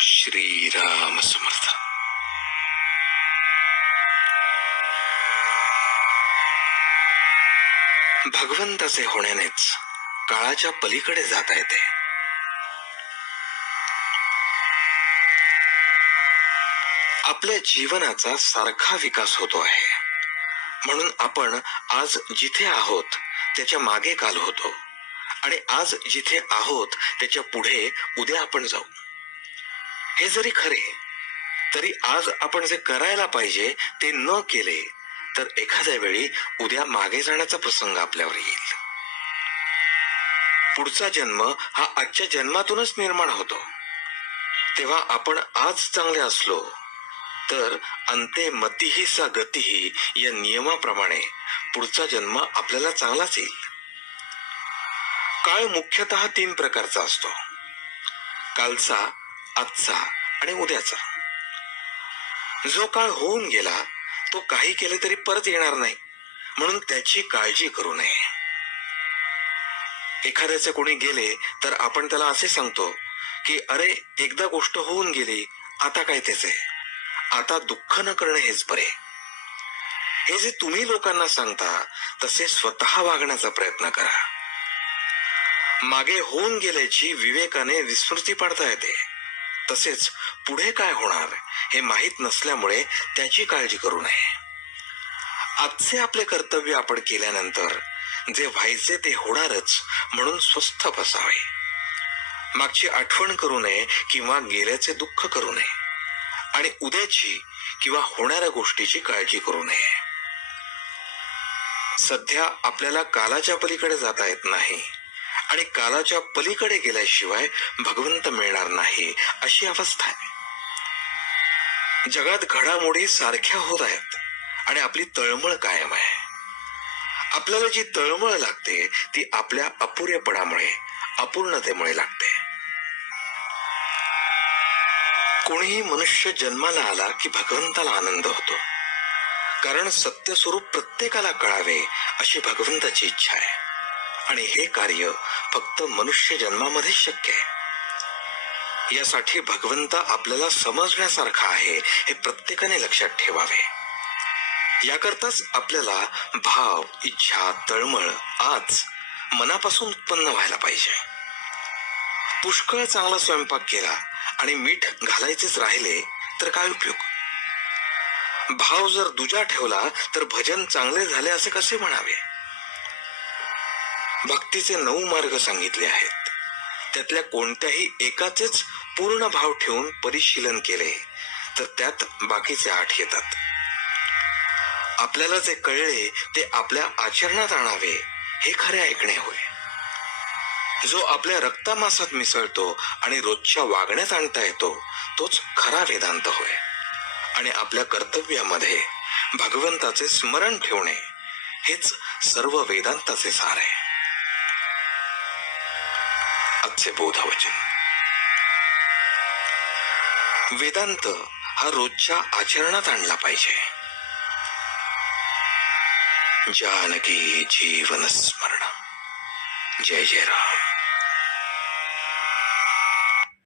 श्रीराम समर्थ. भगवंताचे होण्यानेच काळाच्या पलीकडे जाता येते. आपल्या जीवनाचा सारखा विकास होतो आहे, म्हणून आपण आज जिथे आहोत त्याच्या मागे काल होतो आणि आज जिथे आहोत त्याच्या पुढे उद्या आपण जाऊ. हे जरी खरे तरी आज आपण जे करायला पाहिजे ते न केले तर एखाद्या वेळी उद्या मागे जाण्याचा प्रसंग आपल्यावर येईल. पुढचा जन्म हा आजच्या जन्मातूनच निर्माण होतो. तेव्हा आपण आज चांगले असलो तर अंते मतिही सा गतिही या नियमाप्रमाणे पुढचा जन्म आपल्याला चांगलाच येईल. काळ मुख्यतः 3 प्रकारचा असतो: कालचा, आजचा आणि उद्याचा. जो काळ होऊन गेला तो काही केले तरी परत येणार नाही, म्हणून त्याची काळजी करू नये. एखाद्याचे कोणी गेले तर आपण त्याला असे सांगतो की अरे, एकदा गोष्ट होऊन गेली, आता काय त्याचे, आता दुःख न करणे हेच बरे. हे जे तुम्ही लोकांना सांगता तसे स्वतः वागण्याचा प्रयत्न करा. मागे होऊन गेल्याची विवेकाने विस्मृती पाडता येते, तसेच पुढे काय होणार हे माहीत नसल्यामुळे त्याची काळजी करू नये. आजचे आपले कर्तव्य आपण केल्यानंतर जे व्हायचे ते होणारच, म्हणून स्वस्थ बसावे. मागची आठवण करू नये किंवा गेल्याचे दुःख करू नये आणि उद्याची किंवा होणाऱ्या गोष्टीची काळजी करू नये. सध्या आपल्याला कालाच्या पलीकडे जाता येत नाही आणि कालाच्या पलीकडे गेल्याशिवाय भगवंत मिळणार नाही, अशी अवस्था आहे. जगात घडामोडी सारख्या होत आहेत आणि आपली तळमळ कायम आहे. आपल्याला जी तळमळ लागते ती आपल्या अपुरेपणामुळे, अपूर्णतेमुळे लागते. कोणीही मनुष्य जन्माला आला की भगवंताला आनंद होतो, कारण सत्य स्वरूप प्रत्येकाला कळावे अशी भगवंताची इच्छा आहे आणि हे कार्य फक्त मनुष्य जन्मामध्ये शक्य आहे. यासाठी भगवंत आपल्याला समजण्यासारखा आहे हे प्रत्येकाने लक्षात ठेवावे. याकरताच आपल्याला भाव, इच्छा, तळमळ आज मनापासून उत्पन्न व्हायला पाहिजे. पुष्कळ चांगला स्वयंपाक केला आणि मीठ घालायचेच राहिले तर काय उपयोग? भाव जर दुजा ठेवला तर भजन चांगले झाले असे कसे म्हणावे? भक्तीचे 9 मार्ग सांगितले आहेत, त्यातल्या कोणत्याही एकाचेच पूर्ण भाव ठेवून परिशीलन केले तर त्यात बाकीचे 8 येतात. आपल्याला जे कळले ते आपल्या आचरणात आणावे हे खरे ऐकणे होय. जो आपल्या रक्तामासात मिसळतो आणि रोजच्या वागण्यात आणता येतो तोच खरा वेदांत होय. आणि आपल्या कर्तव्यामध्ये भगवंताचे स्मरण ठेवणे हेच सर्व वेदांताचे सार आहे. आजचे बोधवचन: वेदांत हा रोजच्या आचरणात आणला पाहिजे. जानकी जीवन स्मरण. जय जय राम.